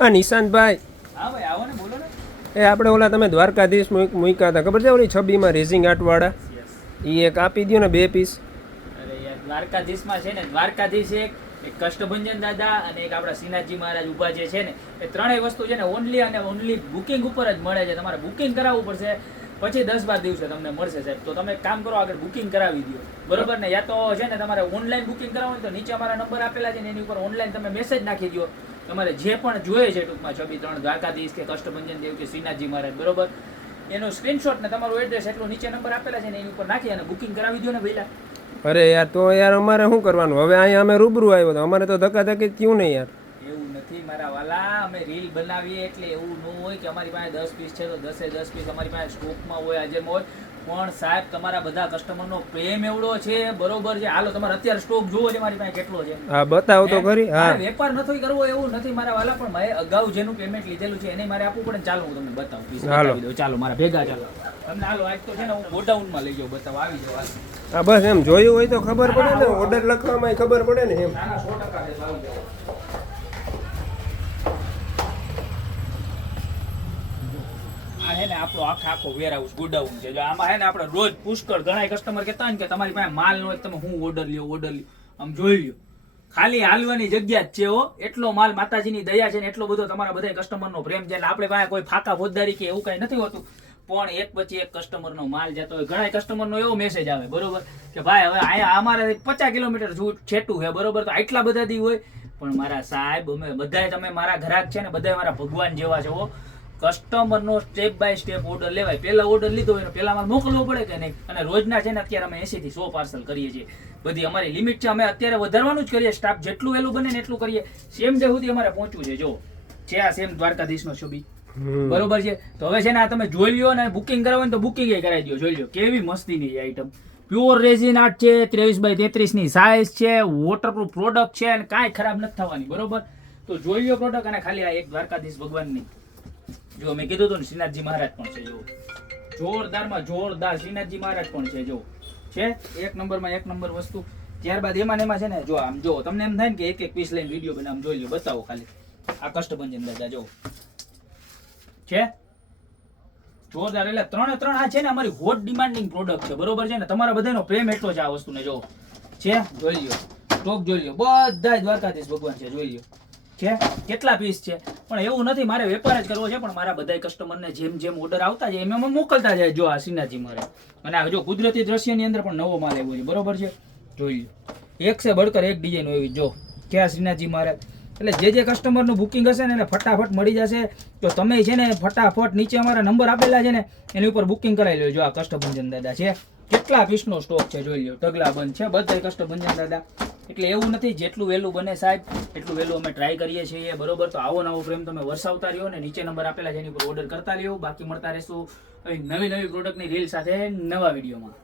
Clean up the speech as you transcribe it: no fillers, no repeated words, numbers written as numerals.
આ નિશાંતભાઈ, હા ભાઈ આવો ને, બોલો ને. એ આપણે ઓલા તમે દ્વારકાધીશ મૂક્યા હતા ખબર છે, ઓલી છબીમાં રેસિંગ આર્ટવાળા, એ એક આપી દો ને 2 પીસ. અરે યાર, દ્વારકાધીશમાં છે ને, દ્વારકાધીશ એક કષ્ટભંજન દાદા અને એક આપણા શ્રીનાથજી મહારાજ ઉભા જે છે ને, એ ત્રણેય વસ્તુ છે ને ઓનલી અને ઓનલી બુકિંગ ઉપર જ મળે છે. તમારે બુકિંગ કરાવવું પડશે, પછી 10-12 દિવસે તમને મળશે સાહેબ. તો તમે કામ કરો, આગળ બુકિંગ કરાવી દો, બરોબર ને? યા તો છે ને તમારે ઓનલાઈન બુકિંગ કરાવવું તો નીચે અમારા નંબર આપેલા છે ને, એની ઉપર ઓનલાઈન તમે મેસેજ નાખી દો. તમારે જે પણ જોઈએ છે ટૂંકમાં છબી 3 દ્વારકાધીશ કે કષ્ટભંજન દેવ કે શ્રીનાથજી મહારાજ, બરોબર, એનો સ્ક્રીનશોટ ને તમારું એડ્રેસ એટલું નીચે નંબર આપેલા છે ને એની ઉપર નાખી અને બુકિંગ કરાવી દો ને પહેલા. અરે યાર, તો યાર અમારે શું કરવાનું હવે? અહીંયા અમે રૂબરૂ આવ્યો તો અમારે તો ધક્કાધક્કી થયું નહીં યાર. એવું નથી મારા વાલા, અમે રીલ બનાવીએ એટલે એવું ન હોય કે અમારી પાસે 10 પીસ છે તો 10 પીસ અમારી પાસે સ્ટોકમાં હોય, હાજરમાં હોય. પણ સાહેબ, તમારા બધા કસ્ટમરનો પ્રેમ એવડો છે, બરોબર છે. હાલો તમારે અત્યારે સ્ટોક જોવો છે મારી પાસે કેટલો છે. હા બતાવો તો ખરી. હા, વેપાર નથી કરવો એવું નથી મારા વાલા, પણ મેં અગાઉ જેનું પેમેન્ટ લીધેલું છે એને મારે આપવું પડે. ચાલો હું તમને બતાવું, પીસ બતાવી દઉં. ચાલો મારા ભેગા, ચાલો તમને. હાલો આજ તો છે ને હું ગોડાઉનમાં લઈ જાઉં, બતાવો. આવી જાવ. હા બસ એમ જોયું હોય તો ખબર પડે ને, ઓર્ડર લખવામાં ખબર પડે ને એમ. ના 100% આવી જાવ. આ હે ને આપણો આખો વેરહાઉસ ગોડાઉન છે. જો આમાં હે ને આપણે રોજ પુષ્કળ ઘણા કસ્ટમર કહેતા હોય ને કે તમારી પાસે માલ ન હોય, તમે હું ઓર્ડર લ્યો. આમ જોઈ લ્યો, ખાલી હાલવાની જગ્યા જ છે હો. એટલો માલ, માતાજીની દયા છે ને એટલો બધો તમારા બધા કસ્ટમરનો પ્રેમ છે. આપણે પાસે કોઈ ફાકા ફોજદારી કે એવું કઈ નથી હોતું, પણ એક પછી એક કસ્ટમરનો માલ જતો હોય. ઘણા કસ્ટમરનો એવો મેસેજ આવે, બરોબર, કે ભાઈ હવે અહીંયા અમારે 50 કિલોમીટર છેટું છે, બરોબર, તો આટલા બધા દી હોય. પણ મારા સાહેબ, અમે બધાય, તમે મારા ગ્રાહક છે ને, બધા મારા ભગવાન જેવા છો. કસ્ટમરનો સ્ટેપ બાય સ્ટેપ ઓર્ડર લેવાય. પહેલા ઓર્ડર લીધો હોય પહેલા મારે મોકલવો પડે કે નહીં? અને રોજના છે ને અત્યારે અમે 80 થી 100 પાર્સલ કરીએ છીએ. બધી અમારી લિમિટ છે, અમે અત્યારે વધારવાનું જ કરીએ. સ્ટાફ જેટલું વહેલું બને ને એટલું કરીએ. સેમ ડે સુધી અમારે પહોંચવું છે. જો છે આ સેમ દ્વારકાધીશનો છબી, બરોબર છે. તો હવે છે ને આ તમે જોઈ લ્યો ને બુકિંગ કરાવો ને તો બુકિંગ એ કરાવી દો. જોઈ લ્યો કેવી મસ્તીની આઈટમ, પ્યોર રેઝિન આર્ટ છે, 23x33 ની સાઇઝ છે, વોટરપ્રૂફ પ્રોડક્ટ છે અને કાંઈ ખરાબ નથી થવાની, બરોબર. તો જોઈ લ્યો પ્રોડક્ટ. અને ખાલી આ એક દ્વારકાધીશ ભગવાનની, જો મેં કીધું હતું ને, શ્રીનાથજી મહારાજ પણ છે. જો જોરદારમાં જોરદાર શ્રીનાથજી મહારાજ પણ છે. જો છે એક નંબરમાં એક નંબર વસ્તુ. ત્યારબાદ એમાં છે ને, જો આમ જો તમને એમ થાય ને કે એક પીસ લઈને વિડીયો બનાવ, જોઈ લો, બતાવો ખાલી. આ કષ્ટભંજન દાદા જો છે જોરદાર. એટલે 3 આ છે ને અમારી હોટ ડિમાન્ડિંગ પ્રોડક્ટ છે, બરોબર છે ને? તમારા બધાનો પ્રેમ એટલો છે આ વસ્તુને. જો છે, જોઈ લ્યો સ્ટોક, જોઈ લ્યો, બધા દ્વારકાધીશ ભગવાન છે. જોઈ લ્યો છે કેટલા પીસ છે. પણ એવું નથી મારે વેપાર જ કરવો છે, પણ મારા બધા કસ્ટમરને જેમ ઓર્ડર આવતા જાય એમ મોકલતા જાય. જો આ શ્રીનાથજી મહારાજ, અને આ જો કુદરતી દ્રશ્યની અંદર પણ નવો માલ આવ્યો છે, બરોબર છે? જોઈ લો, એક સે બળકર એક ડિઝાઇન એવી. જો કે આ શ્રીનાથજી મહારાજ, એટલે જે કસ્ટમરનું બુકિંગ હશે ને એને ફટાફટ મળી જશે. તો તમે છે ને ફટાફટ નીચે અમારા નંબર આપેલા છે ને એની ઉપર બુકિંગ કરાવી લો. જો આ કષ્ટભંજન દાદા છે, કેટલા પીસનો સ્ટોક છે. જોઈ લો, ઢગલા બંધ છે બધા કષ્ટભંજન દાદા. એટલે એવું નથી, જેટલું વહેલું બને સાહેબ એટલું વહેલું અમે ટ્રાય કરીએ છીએ, બરોબર. તો આવો નવો પ્રેમ તમે વરસાવતા રહ્યો ને, નીચે નંબર આપેલા છે એની ઉપર ઓર્ડર કરતા રહ્યો. બાકી મળતા રહેશું નવી પ્રોડક્ટની રીલ સાથે નવા વિડીયોમાં.